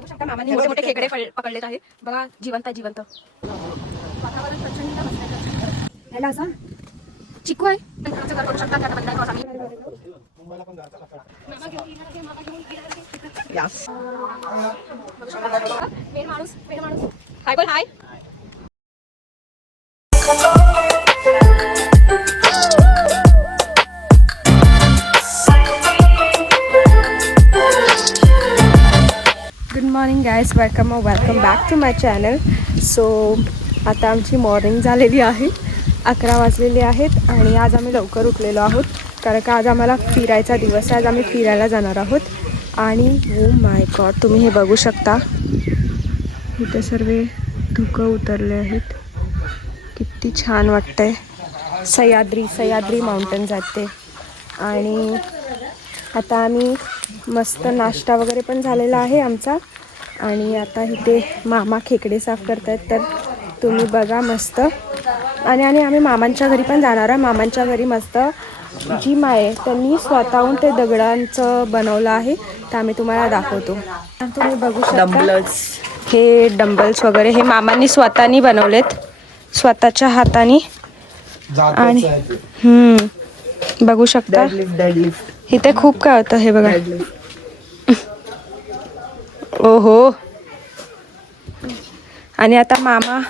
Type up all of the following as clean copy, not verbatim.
बघू शकता मामांनी मोठे मोठे खेकडे पकडलेत आहे बघा. जिवंत जिवंत वातावरण प्रचंड मस्त आहे. याला असा चिकू आहे. आमचं घर बघू शकता. त्यात बंद आहे पाऊस. आम्ही मेन माणूस हाय बोल hi. Good morning guys, welcome back to my channel. So आता आमची मॉर्निंग झालेली आहे. 11 वाजलेले आहेत आणि आज आम्ही लवकर उठलेलो आहोत कारण का आज आम्हाला फिरायचा दिवस आहे. आज आम्ही फिरायला जाणार आहोत आणि ओ माय गॉड, तुम्ही हे बघू शकता. इथे सर्व धुकं उतरले आहेत. किती छान वाटतंय. सह्याद्री माउंटन जाते आणि आता आम्ही मस्त नाश्ता वगैरे पण झालेला आहे आमचा आणि आता इथे मामा खेकडे साफ करतायत. तर तुम्ही बघा मस्त. आणि आम्ही मामांच्या घरी पण जाणार आहे. मामांच्या घरी मस्त जिम आहे. त्यांनी स्वतःहून ते दगडांचं बनवलं आहे. तर आम्ही तुम्हाला दाखवतो. तुम्ही बघू शकता हे डंबल्स वगैरे हे मामांनी स्वतःनी बनवलेत स्वतःच्या हाताने. आणि बघू शकता इथे खूप काय होतं हे बघा. ओहो. आणि आता मामा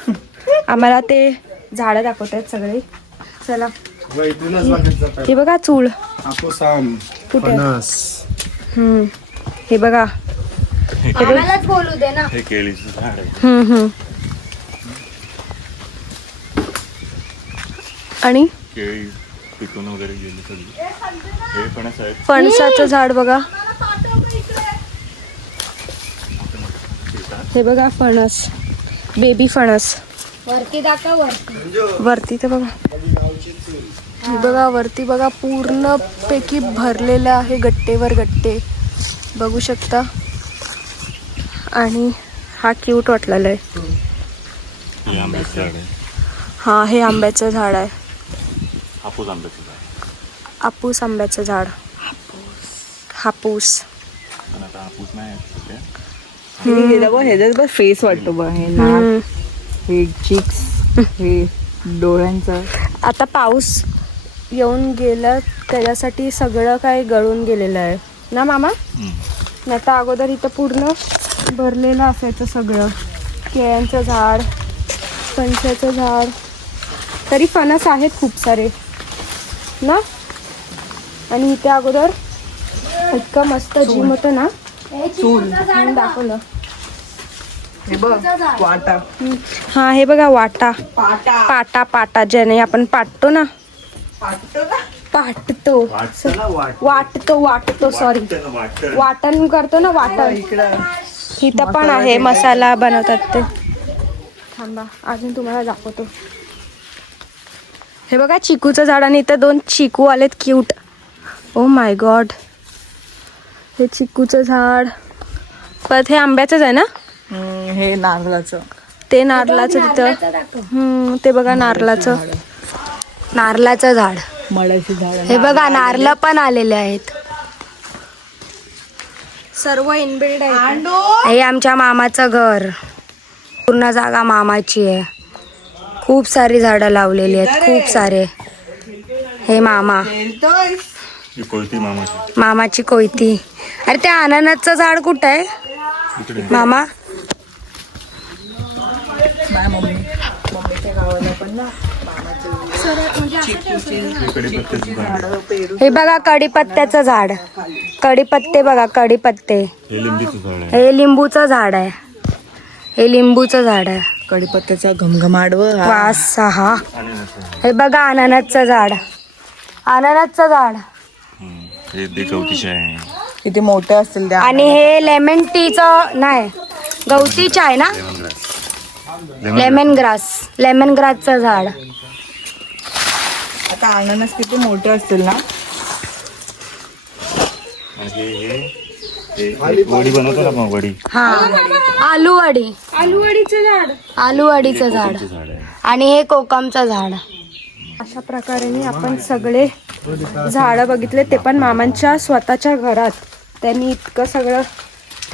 आम्हाला ते झाडं दाखवत आहेत सगळे. चला हे बघा चूळ कुठे. हे बघा बोलू दे ना. हे केळीचं झाड आहे. आणि केळी पिकून वगैरे गेली सगळी. हे फणस आहे. फणसाचं झाड बघा. हे बघा फणस, बेबी फणस. वरती दाखव. वरती तर बघा. हे बघा वरती बघा पूर्ण पैकी भरलेलं आहे. गट्टेवर गट्टे बघू शकता. आणि हा क्यूट वाटलेला आहे. हा हे आंब्याचं झाड आहे. हापूस आंब्याचं झाड. हापूस फेस वाटतो बघ. हे चिक्स, हे डोळ्यांचा. आता पाऊस येऊन गेला त्याच्यासाठी सगळं काही गळून गेलेलं आहे ना मामा. नाही तर अगोदर इथं पूर्ण भरलेलं असायचं सगळं. केळ्यांचं झाड, फणसाचं झाड. तरी फणस आहेत खूप सारे ना. आणि इथे अगोदर इतकं मस्त जिम होतं ना. दाखवलं वाटा. हा हे बघा वाटा. पाटा ज्याने आपण पाटतो ना. वाटतो सॉरी. वाटण करतो ना. वाटण इथं पण आहे. मसाला बनवतात ते. थांबा अजून तुम्हाला दाखवतो. हे बघा चिकूचं झाड आणि इथं 2 चिकू आलेत क्यूट. Oh my God. हे चिकूचं झाड. परत हे आंब्याचंच आहे ना. हे नारळाचं. ते नारळाचं तिथं. ते बघा नारळाचं झाड. मळाची झाड. हे बघा नारळ पण आलेले आहेत. सर्व इनबिल्ड आहे. हे आमच्या मामाचं घर. पूर्ण जागा मामाची आहे. खूप सारी झाडं लावलेली आहेत. खूप सारे. हे मामा मामाची कोयती. अरे त्या अननसचं झाड कुठं आहे मामा. हे बघा कडीपत्त्याचं झाड. कडीपत्ते बघा. कडीपत्ते. हे लिंबूचं झाड आहे. कडीपत्त्याचा घमघमाट वास. हा हे बघा अननसचं झाड. किती मोठे असतील त्या. आणि हे लेमन टीचं नाही गवती चाय ना. लेमन ग्रासचं झाड. आता अननस किती मोठे असतील ना. वडी बनवतो ना मग वडी. हा आलूवडीचं झाड. आणि हे कोकमचं झाड. अशा प्रकारे आपण सगळे झाडं बघितले. ते पण मामांच्या स्वतःच्या घरात. त्यांनी इतकं सगळं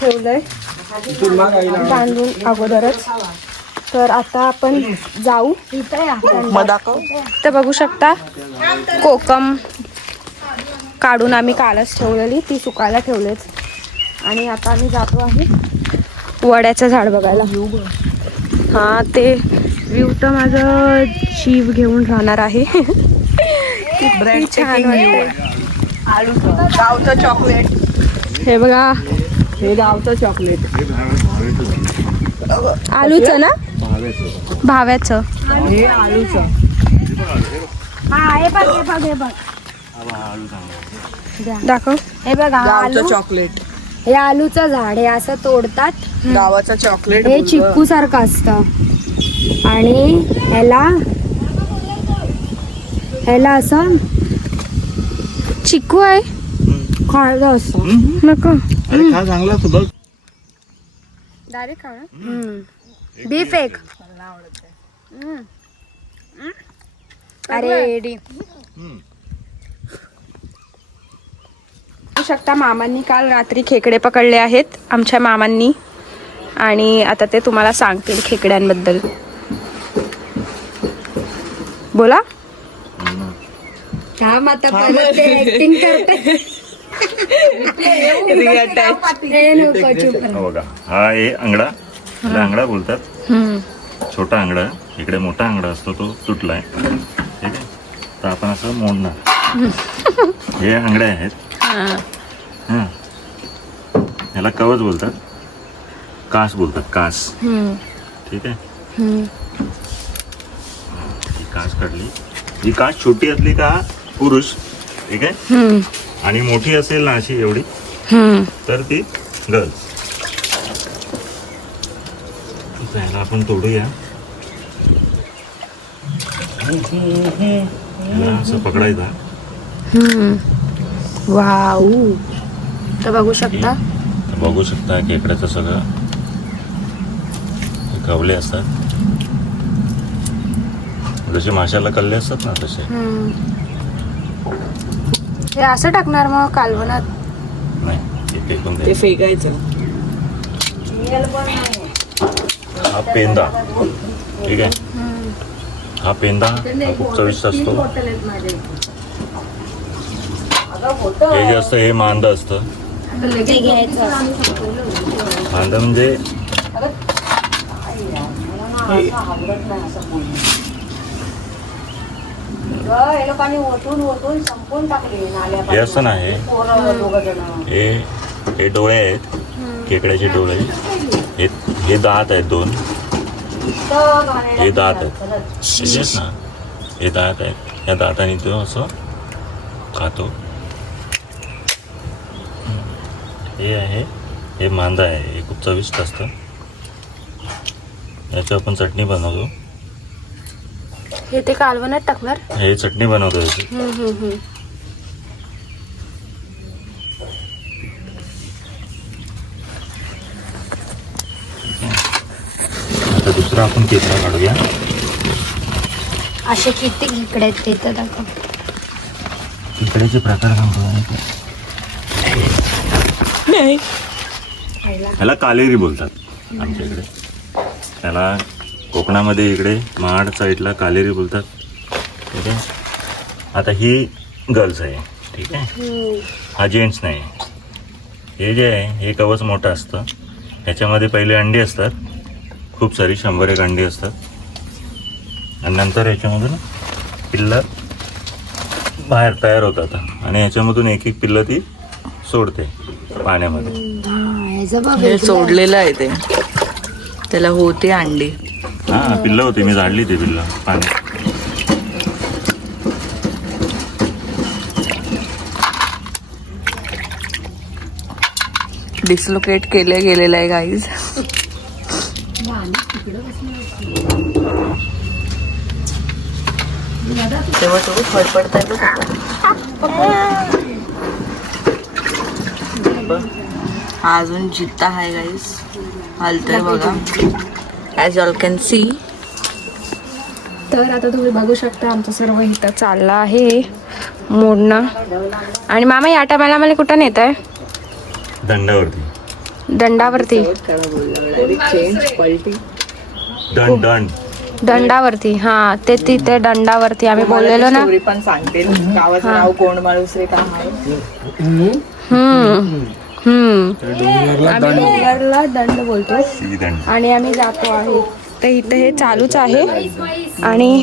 ठेवलंय बांधून अगोदरच. तर आता आपण जाऊ. मग दाखव. तर बघू शकता कोकम काढून आम्ही कालच ठेवलेली, ती सुकायला ठेवलेच. आणि आता आम्ही जातो आहे वड्याचं झाड बघायला. हा ते व्ह्यू तर माझं जीव घेऊन राहणार आहे. किती छान वाटतंय. गावचं चॉकलेट. हे बघा हे गावचं चॉकलेट. आलूचं ना, भाव्याचं. हे आलूचं. दाखव. हे बघा गावचं चॉकलेट. हे आलूचं झाड हे असं तोडतात. गावाचं चॉकलेट. हे चिक्कू सारखं असतं आणि ह्याला असं चिक्कू आहे खायचं असतं. नको अरे खा चांगला असतो बघ. डायरेक्ट खाऊ ना. बीफ एक. अरे डी. बघू शकता मामांनी काल रात्री खेकडे पकडले आहेत आमच्या मामांनी, आणि आता ते तुम्हाला सांगतील खेकड्यांबद्दल. बोला. थांब आता परत ते ऍक्टिंग करते. हे नको, चुप रहा. हा बघा, हा आहे अंगडा. त्याला अंगडा बोलतात. छोटा अंगडा. इकडे मोठा अंगडा असतो, तो तुटलाय. ठीक आहे, तर आपण असं मोडणार. हे अंगडे आहेत. हा, ह्याला कवच बोलतात, कास बोलतात, कास. ठीक आहे, ही कास काढली. ही कास छोटी असली का पुरुष, ठीक आहे, आणि मोठी असेल ना अशी एवढी तर ती गर्ल्स. ह्याला आपण तोडूया. ह्याला असं पकडायचा. वाव. तर बघू शकता बघू शकता खेकड्याचं सगळं हे कवले असतात, जसे माशाला कल्ले असतात ना तसे. हे असं टाकणार मग कालवणात. नाही, ते फेकून ते द्यायचं. फेकायचं. हा पेंदा, ठीक आहे, हा पेंदा हा खूप चविष्ट असतो. हे जे असतं हे मांद असतं. ते घ्यायचं. मांद म्हणजे हे असतं ना, हे डोळे आहेत, खेकड्याचे डोळे. हे दात आहेत दोन. हे दात आहेत, हेच ना, हे दात आहेत. या दाताने तो असं खातो. हे आहे, हे मांदा आहे. हे खूप चविष्ट असतं. याची आपण चटणी बनवतो. हे ते कालवणात टाकणार. हे चटणी बनवतो याची. आता दुसरा आपण खेकडा काढूया. असे किती इकडे आहेत ते तर दाखव. खेकड्याचे प्रकार सांगतो. ह्याला कालेरी बोलतात आमच्या इकडे. त्याला कोकणामध्ये इकडे महाड साईडला कालेरी बोलतात. ठीक आहे, आता ही गर्ल्स आहे. ठीक आहे, हा जेंट्स नाही. हे जे आहे हे कवच मोठं असतं. ह्याच्यामध्ये पहिले अंडी असतात, खूप सारी 100-1 अंडी असतात, आणि नंतर ह्याच्यामधून पिल्लं बाहेर तयार होतात, आणि ह्याच्यामधून एक एक पिल्लं ती सोडते पाण्यामध्ये. हे सोडलेलं आहे ते, त्याला होते अंडी. हां, पिल्लं होते, मी झाडली ती पिल्लं पाण्यात. डिस्लोकेट केलं गेलेलं आहे गाईज. तेव्हा तो फडफडताय हा अजून जित्ता आहे गाईज. हलतोय बघा, ॲज ऑल कॅन सी. तर आता तुम्ही बघू शकता आमचं सर्व इथं चाललं आहे मोडणं. आणि मामा या टायमाला मला कुठं नेत आहे? दंडावरती. दंडावरती चेंज पलटी डन डन. दंडावरती हा ते तिथे दंडावरती आम्ही बोललेलो ना. स्टोरी पण सांगतील. गावाचं नाव कोण माळुसरे का आहे. आम्ही डोंगरला दंड बोलतो सी दंड. आणि आम्ही जातो आहे. तर इथे हे चालूच आहे आणि